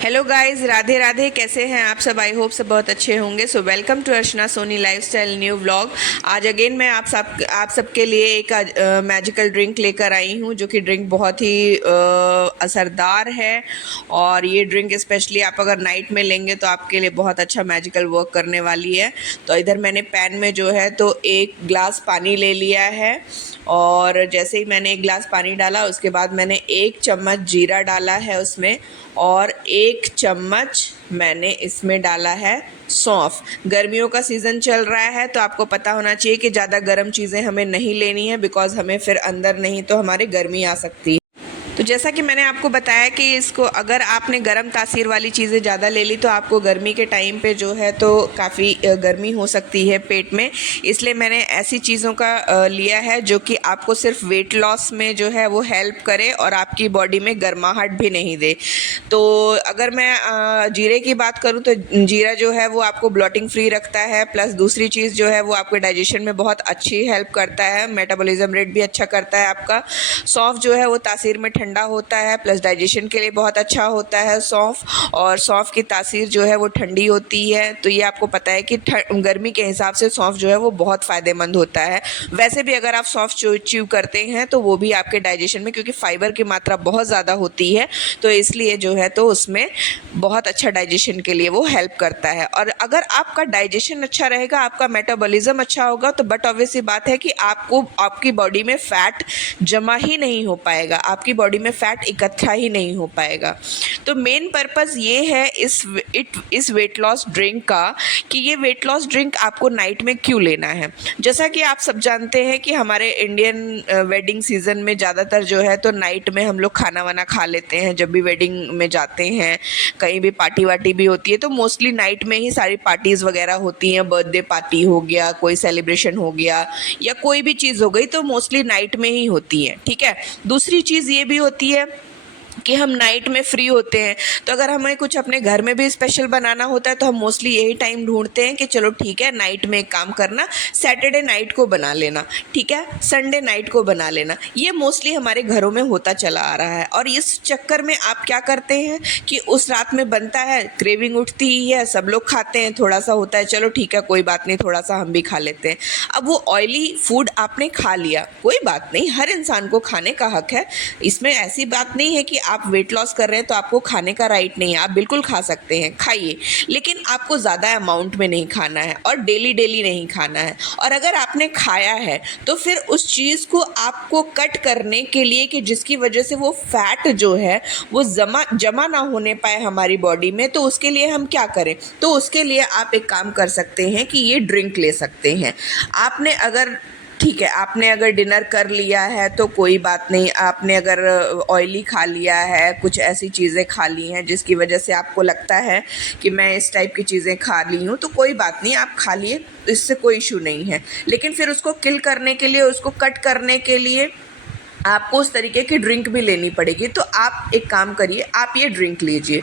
Hello guys, Radhe Radhe. कैसे हैं आप सब? आई होप सब बहुत अच्छे होंगे। So welcome to Archana Soni lifestyle new vlog. आज अगेन मैं आप सबके लिए एक मैजिकल ड्रिंक लेकर आई हूँ, जो कि ड्रिंक बहुत ही असरदार है। और ये ड्रिंक स्पेशली आप अगर नाइट में लेंगे तो आपके लिए बहुत अच्छा मैजिकल वर्क करने वाली है। तो इधर मैंने पैन में जो है तो 1 गिलास पानी ले लिया है। और जैसे ही मैंने 1 गिलास पानी डाला, उसके बाद मैंने 1 चम्मच जीरा डाला है उसमें, और 1 चम्मच मैंने इसमें डाला है सौंफ। गर्मियों का सीज़न चल रहा है तो आपको पता होना चाहिए कि ज़्यादा गर्म चीज़ें हमें नहीं लेनी है, बिकॉज़ हमें फिर अंदर नहीं तो हमारे गर्मी आ सकती है। तो जैसा कि मैंने आपको बताया कि इसको अगर आपने गर्म तासीर वाली चीज़ें ज़्यादा ले ली तो आपको गर्मी के टाइम पे जो है तो काफ़ी गर्मी हो सकती है पेट में। इसलिए मैंने ऐसी चीज़ों का लिया है जो कि आपको सिर्फ वेट लॉस में जो है वो हेल्प करे और आपकी बॉडी में गर्माहट भी नहीं दे। तो अगर मैं जीरे की बात करूँ तो जीरा जो है वो आपको ब्लॉटिंग फ्री रखता है, प्लस दूसरी चीज़ जो है वो आपके डाइजेशन में बहुत अच्छी हेल्प करता है, मेटाबॉलिज्म रेट भी अच्छा करता है आपका। सौंफ जो है वो तासीर में ठंडा होता है, प्लस डाइजेशन के लिए बहुत अच्छा होता है सौंफ। और सौंफ की तासीर जो है वो ठंडी होती है। तो ये आपको पता है कि गर्मी के हिसाब से सौंफ जो है वो बहुत फ़ायदेमंद होता है। वैसे भी अगर आप सौंफ च्यू करते हैं तो वो भी आपके डाइजेशन में, क्योंकि फाइबर की मात्रा बहुत ज़्यादा होती है, तो इसलिए जो है तो उसमें बहुत अच्छा डाइजेशन के लिए वो हेल्प करता है। और अगर आपका डाइजेशन अच्छा रहेगा, आपका मेटाबॉलिज्म अच्छा होगा, तो बट ऑब्वियस सी बात है कि आपको आपकी बॉडी में फ़ैट जमा ही नहीं हो पाएगा, आपकी बॉडी में फ़ैट इकट्ठा ही नहीं हो पाएगा। तो मेन पर्पज़ ये है इस वेट लॉस ड्रिंक का कि ये वेट लॉस ड्रिंक आपको नाइट में क्यों लेना है। जैसा कि आप सब जानते हैं कि हमारे इंडियन वेडिंग सीज़न में ज़्यादातर जो है तो नाइट में हम लोग खाना वाना खा लेते हैं। जब भी वेडिंग में जाते हैं, कहीं भी पार्टी वार्टी भी होती है, तो मोस्टली नाइट में ही सारी पार्टीज़ वगैरह होती हैं। बर्थडे पार्टी हो गया, कोई सेलिब्रेशन हो गया, या कोई भी चीज़ हो गई, तो मोस्टली नाइट में ही होती है। ठीक है। दूसरी चीज़ ये भी होती है कि हम नाइट में फ्री होते हैं, तो अगर हमें कुछ अपने घर में भी स्पेशल बनाना होता है तो हम मोस्टली यही टाइम ढूंढते हैं कि चलो ठीक है, नाइट में एक काम करना, सैटरडे नाइट को बना लेना, ठीक है, संडे नाइट को बना लेना। ये मोस्टली हमारे घरों में होता चला आ रहा है। और इस चक्कर में आप क्या करते हैं कि उस रात में बनता है, क्रेविंग उठती ही है, सब लोग खाते हैं, थोड़ा सा होता है चलो ठीक है कोई बात नहीं, थोड़ा सा हम भी खा लेते हैं। अब वो ऑयली फूड आपने खा लिया, कोई बात नहीं, हर इंसान को खाने का हक है। इसमें ऐसी बात नहीं है कि आप वेट लॉस कर रहे हैं तो आपको खाने का राइट नहीं है, आप बिल्कुल खा सकते हैं, खाइए, लेकिन आपको ज़्यादा अमाउंट में नहीं खाना है और डेली डेली नहीं खाना है। और अगर आपने खाया है तो फिर उस चीज़ को आपको कट करने के लिए कि जिसकी वजह से वो फैट जो है वो जमा ना होने पाए हमारी बॉडी में, तो उसके लिए हम क्या करें? तो उसके लिए आप एक काम कर सकते हैं कि ये ड्रिंक ले सकते हैं। आपने अगर ठीक है, आपने अगर डिनर कर लिया है तो कोई बात नहीं, आपने अगर ऑयली खा लिया है, कुछ ऐसी चीज़ें खा ली हैं जिसकी वजह से आपको लगता है कि मैं इस टाइप की चीज़ें खा ली हूँ, तो कोई बात नहीं, आप खा लिए, इससे कोई इशू नहीं है। लेकिन फिर उसको किल करने के लिए, उसको कट करने के लिए आपको उस तरीके की ड्रिंक भी लेनी पड़ेगी। तो आप एक काम करिए, आप ये ड्रिंक लीजिए।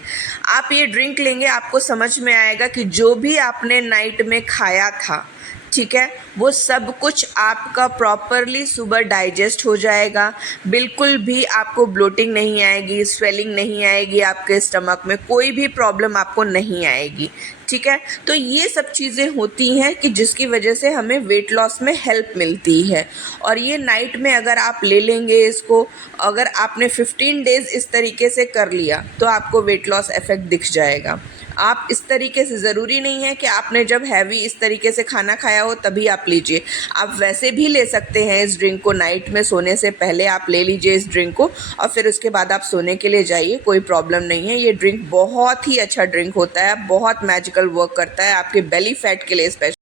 आप ये ड्रिंक लेंगे, आपको समझ में आएगा कि जो भी आपने नाइट में खाया था, ठीक है, वो सब कुछ आपका प्रॉपरली सुबह डाइजेस्ट हो जाएगा। बिल्कुल भी आपको ब्लोटिंग नहीं आएगी, स्वेलिंग नहीं आएगी, आपके स्टमक में कोई भी प्रॉब्लम आपको नहीं आएगी। ठीक है। तो ये सब चीज़ें होती हैं कि जिसकी वजह से हमें वेट लॉस में हेल्प मिलती है। और ये नाइट में अगर आप ले लेंगे इसको, अगर आपने 15 डेज़ इस तरीके से कर लिया तो आपको वेट लॉस इफ़ेक्ट दिख जाएगा। आप इस तरीके से, ज़रूरी नहीं है कि आपने जब हैवी इस तरीके से खाना खाया हो तभी आप लीजिए, आप वैसे भी ले सकते हैं इस ड्रिंक को। नाइट में सोने से पहले आप ले लीजिए इस ड्रिंक को, और फिर उसके बाद आप सोने के लिए जाइए, कोई प्रॉब्लम नहीं है। ये ड्रिंक बहुत ही अच्छा ड्रिंक होता है, बहुत मैजिकल वर्क करता है आपके बेली फैट के लिए। स्पेशल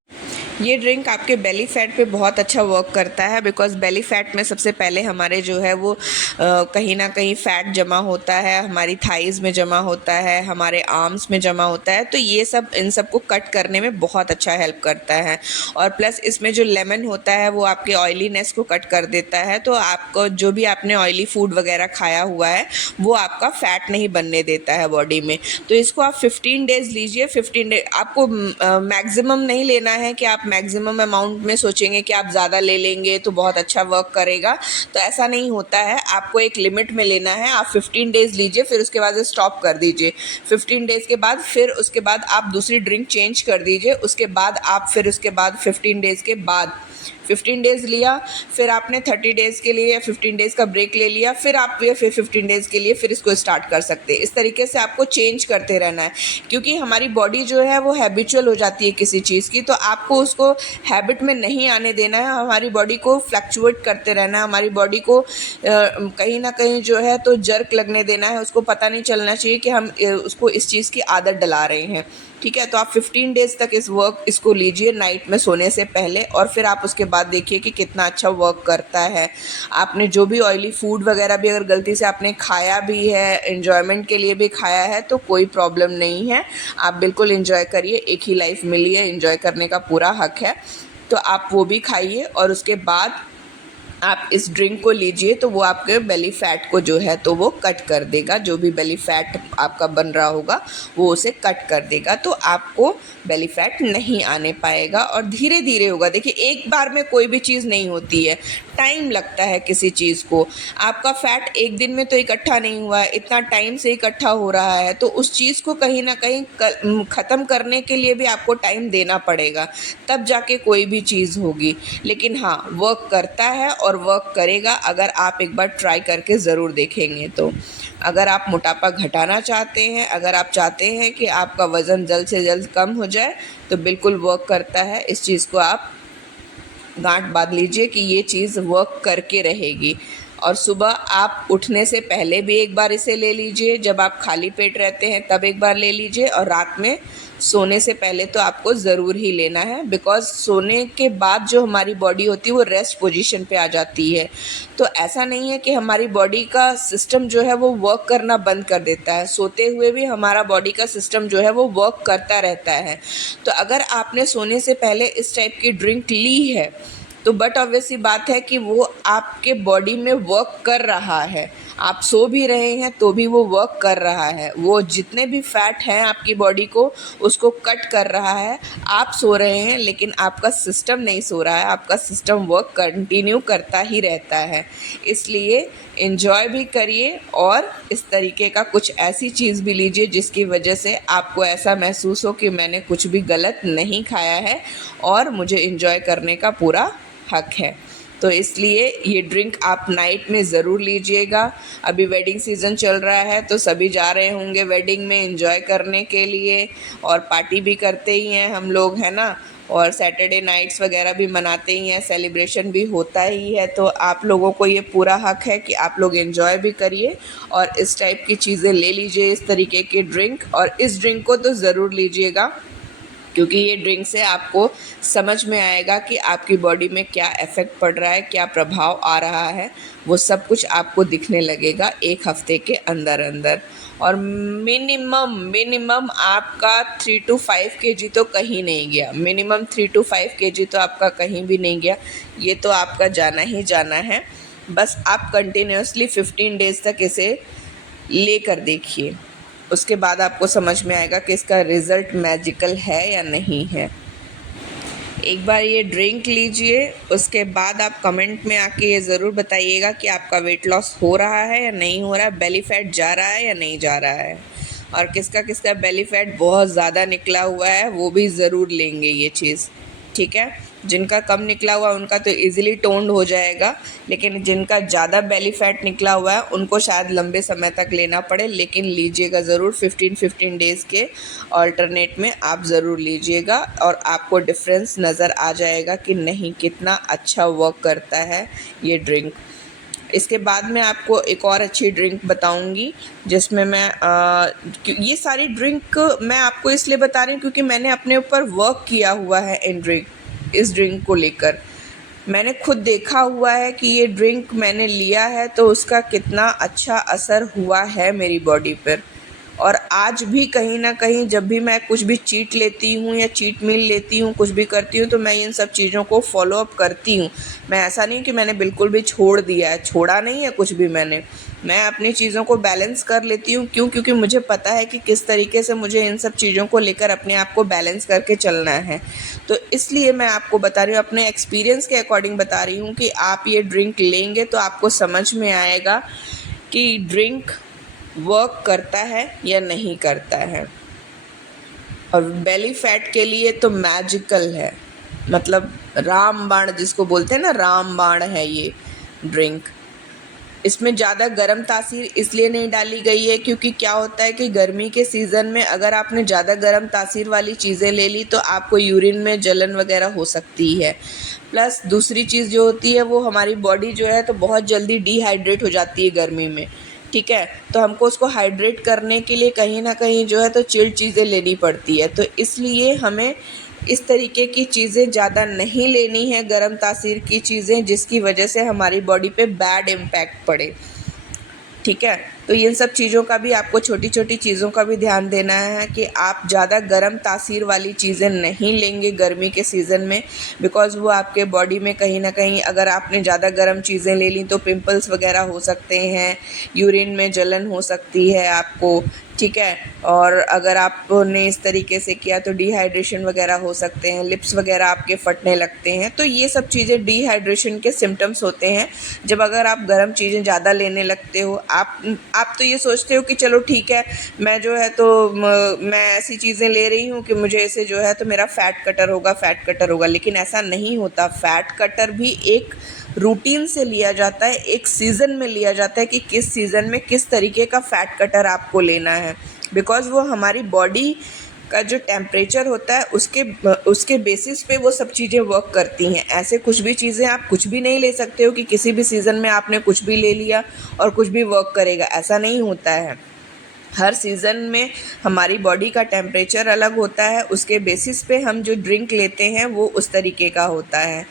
ये ड्रिंक आपके बेली फैट पे बहुत अच्छा वर्क करता है, बिकॉज़ बेली फैट में सबसे पहले हमारे जो है वो कहीं ना कहीं फ़ैट जमा होता है, हमारी थाइज़ में जमा होता है, हमारे आर्म्स में जमा होता है। तो ये सब, इन सब को कट करने में बहुत अच्छा हेल्प करता है। और प्लस इसमें जो लेमन होता है वो आपके ऑयलीनेस को कट कर देता है। तो आपको जो भी आपने ऑयली फूड वगैरह खाया हुआ है वो आपका फ़ैट नहीं बनने देता है बॉडी में। तो इसको आप 15 डेज़ लीजिए। 15 डे आपको मैक्सिमम नहीं लेना है कि आप मैक्सिमम अमाउंट में सोचेंगे कि आप ज़्यादा ले लेंगे तो बहुत अच्छा वर्क करेगा, तो ऐसा नहीं होता है। आपको एक लिमिट में लेना है। आप 15 डेज़ लीजिए, फिर उसके बाद स्टॉप कर दीजिए। 15 डेज़ के बाद फिर उसके बाद आप दूसरी ड्रिंक चेंज कर दीजिए। उसके बाद आप फिर उसके बाद 15 डेज़ के बाद 15 डेज़ लिया, फिर आपने 30 डेज़ के लिए या 15 डेज़ का ब्रेक ले लिया, फिर आप ये फिर 15 डेज़ के लिए फिर इसको स्टार्ट कर सकते हैं। इस तरीके से आपको चेंज करते रहना है, क्योंकि हमारी बॉडी जो है वो हैबिचुअल हो जाती है किसी चीज़ की, तो आपको उसको हैबिट में नहीं आने देना है। हमारी बॉडी को फ्लक्चुएट करते रहना है, हमारी बॉडी को कहीं ना कहीं जो है तो जर्क लगने देना है। उसको पता नहीं चलना चाहिए कि हम उसको इस चीज़ की आदत डला रहे हैं। ठीक है, तो आप 15 डेज़ तक इसको लीजिए नाइट में सोने से पहले, और फिर आप उसके बाद देखिए कि कितना अच्छा वर्क करता है। आपने जो भी ऑयली फूड वगैरह भी अगर गलती से आपने खाया भी है, एन्जॉयमेंट के लिए भी खाया है, तो कोई प्रॉब्लम नहीं है। आप बिल्कुल एन्जॉय करिए, एक ही लाइफ मिली है, एन्जॉय करने का पूरा हक है। तो आप वो भी खाइए, और उसके बाद आप इस ड्रिंक को लीजिए, तो वो आपके बेली फैट को जो है तो वो कट कर देगा। जो भी बेली फैट आपका बन रहा होगा वो उसे कट कर देगा, तो आपको बेली फैट नहीं आने पाएगा, और धीरे धीरे होगा। देखिए, एक बार में कोई भी चीज़ नहीं होती है, टाइम लगता है किसी चीज़ को। आपका फैट एक दिन में तो इकट्ठा नहीं हुआ है, इतना टाइम से इकट्ठा हो रहा है, तो उस चीज़ को कहीं ना कहीं ख़त्म करने के लिए भी आपको टाइम देना पड़ेगा, तब जाके कोई भी चीज़ होगी। लेकिन हाँ, वर्क करता है और वर्क करेगा अगर आप एक बार ट्राई करके ज़रूर देखेंगे तो। अगर आप मोटापा घटाना चाहते हैं, अगर आप चाहते हैं कि आपका वज़न जल्द से जल्द कम हो जाए, तो बिल्कुल वर्क करता है। इस चीज़ को आप गांठ बांध लीजिए कि ये चीज़ वर्क करके रहेगी। और सुबह आप उठने से पहले भी एक बार इसे ले लीजिए, जब आप खाली पेट रहते हैं तब एक बार ले लीजिए, और रात में सोने से पहले तो आपको ज़रूर ही लेना है, बिकॉज़ सोने के बाद जो हमारी बॉडी होती है वो रेस्ट पोजीशन पे आ जाती है। तो ऐसा नहीं है कि हमारी बॉडी का सिस्टम जो है वो वर्क करना बंद कर देता है, सोते हुए भी हमारा बॉडी का सिस्टम जो है वो वर्क करता रहता है। तो अगर आपने सोने से पहले इस टाइप की ड्रिंक ली है, तो बट ऑब्वियस सी बात है कि वो आपके बॉडी में वर्क कर रहा है। आप सो भी रहे हैं तो भी वो वर्क कर रहा है, वो जितने भी फैट हैं आपकी बॉडी को उसको कट कर रहा है। आप सो रहे हैं लेकिन आपका सिस्टम नहीं सो रहा है, आपका सिस्टम वर्क कंटिन्यू करता ही रहता है। इसलिए एंजॉय भी करिए, और इस तरीके का कुछ ऐसी चीज़ भी लीजिए जिसकी वजह से आपको ऐसा महसूस हो कि मैंने कुछ भी गलत नहीं खाया है और मुझे एंजॉय करने का पूरा हक है। तो इसलिए ये ड्रिंक आप नाइट में ज़रूर लीजिएगा। अभी वेडिंग सीज़न चल रहा है तो सभी जा रहे होंगे वेडिंग में एंजॉय करने के लिए, और पार्टी भी करते ही हैं हम लोग, है ना, और सैटरडे नाइट्स वगैरह भी मनाते ही हैं, सेलिब्रेशन भी होता ही है। तो आप लोगों को ये पूरा हक है कि आप लोग एंजॉय भी करिए और इस टाइप की चीज़ें ले लीजिए, इस तरीके की ड्रिंक। और इस ड्रिंक को तो ज़रूर लीजिएगा, क्योंकि ये ड्रिंक से आपको समझ में आएगा कि आपकी बॉडी में क्या इफ़ेक्ट पड़ रहा है, क्या प्रभाव आ रहा है, वो सब कुछ आपको दिखने लगेगा एक हफ्ते के अंदर अंदर। और मिनिमम आपका 3 to 5 kg तो कहीं नहीं गया, मिनिमम 3 to 5 kg तो आपका कहीं भी नहीं गया, ये तो आपका जाना ही जाना है। बस आप कंटिन्यूसली 15 डेज़ तक इसे ले कर देखिए, उसके बाद आपको समझ में आएगा कि इसका रिज़ल्ट मैजिकल है या नहीं है। एक बार ये ड्रिंक लीजिए, उसके बाद आप कमेंट में आके ये ज़रूर बताइएगा कि आपका वेट लॉस हो रहा है या नहीं हो रहा है, बेली फैट जा रहा है या नहीं जा रहा है, और किसका किसका बेली फैट बहुत ज़्यादा निकला हुआ है वो भी ज़रूर लेंगे ये चीज़। ठीक है, जिनका कम निकला हुआ उनका तो इजीली टोन्ड हो जाएगा, लेकिन जिनका ज़्यादा बेली फैट निकला हुआ है उनको शायद लंबे समय तक लेना पड़े, लेकिन लीजिएगा ज़रूर। 15 डेज़ के अल्टरनेट में आप ज़रूर लीजिएगा, और आपको डिफरेंस नज़र आ जाएगा कि नहीं कितना अच्छा वर्क करता है ये ड्रिंक। इसके बाद मैं आपको एक और अच्छी ड्रिंक बताऊंगी, जिसमें मैं ये सारी ड्रिंक मैं आपको इसलिए बता रही हूँ क्योंकि मैंने अपने ऊपर वर्क किया हुआ है इस ड्रिंक को लेकर। मैंने खुद देखा हुआ है कि ये ड्रिंक मैंने लिया है तो उसका कितना अच्छा असर हुआ है मेरी बॉडी पर। और आज भी कहीं ना कहीं जब भी मैं कुछ भी चीट लेती हूँ या चीट मील लेती हूँ, कुछ भी करती हूँ, तो मैं इन सब चीज़ों को फॉलो अप करती हूँ। मैं ऐसा नहीं कि मैंने बिल्कुल भी छोड़ दिया है, छोड़ा नहीं है कुछ भी मैंने मैं अपनी चीज़ों को बैलेंस कर लेती हूँ। क्यों? क्योंकि मुझे पता है कि किस तरीके से मुझे इन सब चीज़ों को लेकर अपने आप को बैलेंस करके चलना है। तो इसलिए मैं आपको बता रही हूँ, अपने एक्सपीरियंस के अकॉर्डिंग बता रही हूँ कि आप ये ड्रिंक लेंगे तो आपको समझ में आएगा कि ड्रिंक वर्क करता है या नहीं करता है। और बेली फैट के लिए तो मैजिकल है, मतलब रामबाण जिसको बोलते हैं ना, रामबाण है ये ड्रिंक। इसमें ज़्यादा गर्म तासीर इसलिए नहीं डाली गई है क्योंकि क्या होता है कि गर्मी के सीज़न में अगर आपने ज़्यादा गर्म तासीर वाली चीज़ें ले ली तो आपको यूरिन में जलन वगैरह हो सकती है। प्लस दूसरी चीज़ जो होती है वो हमारी बॉडी जो है तो बहुत जल्दी डिहाइड्रेट हो जाती है गर्मी में, ठीक है। तो हमको उसको हाइड्रेट करने के लिए कहीं ना कहीं जो है तो चिल्ड चीज़ें लेनी पड़ती है। तो इसलिए हमें इस तरीके की चीज़ें ज़्यादा नहीं लेनी है, गर्म तासीर की चीज़ें, जिसकी वजह से हमारी बॉडी पे बैड इम्पैक्ट पड़े, ठीक है। तो इन सब चीज़ों का भी आपको, छोटी छोटी चीज़ों का भी ध्यान देना है कि आप ज़्यादा गर्म तासीर वाली चीज़ें नहीं लेंगे गर्मी के सीज़न में, बिकॉज़ वो आपके बॉडी में कहीं ना कहीं, अगर आपने ज़्यादा गर्म चीज़ें ले ली तो पिंपल्स वगैरह हो सकते हैं, यूरिन में जलन हो सकती है आपको, ठीक है। और अगर आपने इस तरीके से किया तो डिहाइड्रेशन वगैरह हो सकते हैं, लिप्स वगैरह आपके फटने लगते हैं। तो ये सब चीज़ें डिहाइड्रेशन के सिम्टम्स होते हैं जब अगर आप गर्म चीज़ें ज़्यादा लेने लगते हो। आप तो ये सोचते हो कि चलो ठीक है, मैं जो है तो मैं ऐसी चीज़ें ले रही हूँ कि मुझे इसे जो है तो मेरा फ़ैट कटर होगा, फ़ैट कटर होगा, लेकिन ऐसा नहीं होता। फ़ैट कटर भी एक रूटीन से लिया जाता है, एक सीज़न में लिया जाता है कि किस सीज़न में किस तरीके का फ़ैट कटर आपको लेना है, बिकॉज़ वो हमारी बॉडी का जो टेम्परेचर होता है उसके बेसिस पे वो सब चीज़ें वर्क करती हैं। ऐसे कुछ भी चीज़ें आप कुछ भी नहीं ले सकते हो कि किसी भी सीज़न में आपने कुछ भी ले लिया और कुछ भी वर्क करेगा, ऐसा नहीं होता है। हर सीज़न में हमारी बॉडी का टेम्परेचर अलग होता है, उसके बेसिस पे हम जो ड्रिंक लेते हैं वो उस तरीके का होता है।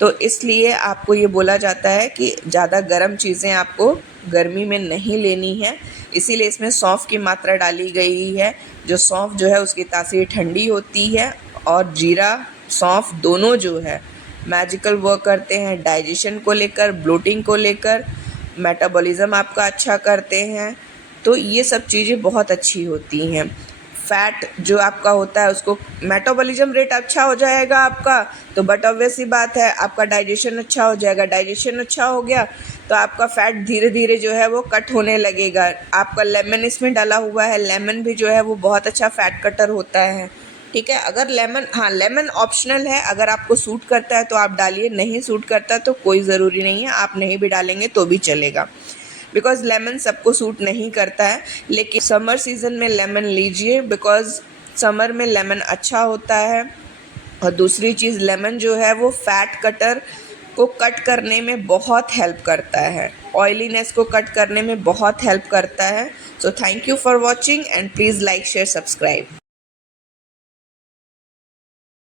तो इसलिए आपको ये बोला जाता है कि ज़्यादा गर्म चीज़ें आपको गर्मी में नहीं लेनी है। इसीलिए इसमें सौंफ की मात्रा डाली गई है। जो सौंफ जो है उसकी तासीर ठंडी होती है, और जीरा सौंफ दोनों जो है मैजिकल वर्क करते हैं डाइजेशन को लेकर, ब्लोटिंग को लेकर, मेटाबॉलिज़्म आपका अच्छा करते हैं। तो ये सब चीज़ें बहुत अच्छी होती हैं। फ़ैट जो आपका होता है उसको, मेटाबॉलिज़्म रेट अच्छा हो जाएगा आपका, तो बट ऑब्वियस सी बात है आपका डाइजेशन अच्छा हो जाएगा। डाइजेशन अच्छा हो गया तो आपका फ़ैट धीरे धीरे जो है वो कट होने लगेगा। आपका लेमन इसमें डाला हुआ है, लेमन भी जो है वो बहुत अच्छा फ़ैट कटर होता है, ठीक है। अगर लेमन, हाँ लेमन ऑप्शनल है, अगर आपको सूट करता है तो आप डालिए, नहीं सूट करता तो कोई ज़रूरी नहीं है, आप नहीं भी डालेंगे तो भी चलेगा, बिकॉज़ लेमन सबको सूट नहीं करता है। लेकिन समर सीज़न में लेमन लीजिए, बिकॉज़ समर में लेमन अच्छा होता है। और दूसरी चीज़, लेमन जो है वो फ़ैट कटर को कट करने में बहुत हेल्प करता है, ऑयलीनेस को कट करने में बहुत हेल्प करता है। So thank you for watching and please like share subscribe.